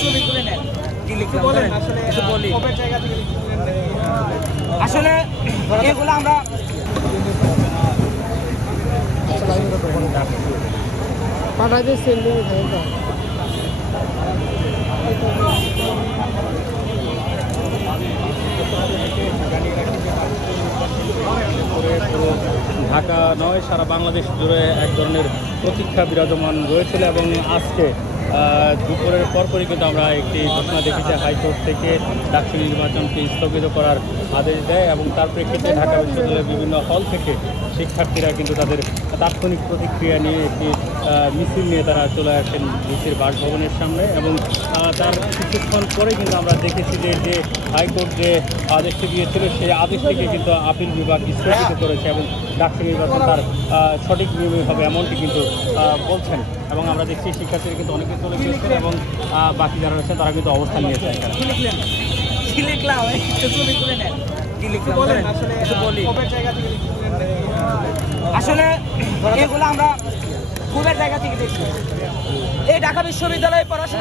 ছবি তুলে নেন। কি লিখতে বলেন আসলে কিছু বলি কবে জায়গা থেকে আসলে এগুলো আমরা পাঠাতে সেন্ডিং থাকে ঢাকা নয় সারা বাংলাদেশ জুড়ে এক ধরনের প্রতীক্ষা বিরাজমান রয়েছিল এবং আজকে দুপুরের পরপরই কিন্তু আমরা একটি ঘোষণা দেখেছি হাইকোর্ট থেকে ডাকসু নির্বাচনকে স্থগিত করার আদেশ দেয় এবং তার প্রেক্ষিতে ঢাকা বিশ্ববিদ্যালয়ের বিভিন্ন হল থেকে শিক্ষার্থীরা কিন্তু তাদের তাৎক্ষণিক প্রতিক্রিয়া নিয়ে একটি মিছিল নিয়ে তারা চলে আসেন ডিসির বাসভবনের সামনে এবং তার কিছুক্ষণ পরে কিন্তু আমরা দেখেছি যে হাইকোর্ট যে আদেশটি দিয়েছিল সেই আদেশটিকে কিন্তু আপিল বিভাগ স্থগিত করেছে এবং ডাকসু নির্বাচন তার সঠিক নিয়মে হবে এমনটি কিন্তু বলছেন এবং আমরা দেখছি শিক্ষার্থীরা কিন্তু অনেকে চলে গিয়েছেন এবং বাকি যারা রয়েছেন তারা কিন্তু অবস্থান নিয়েছে এখানে। কি লিখলাম ছবি তুলে নেন। কি লিখতে বলেন আসলে কিছু বলি কবে জায়গা থেকে আসলে এগুলো আমরা খুবের জায়গা থেকে দেখছি। এই ঢাকা বিশ্ববিদ্যালয়ে পড়াশোনা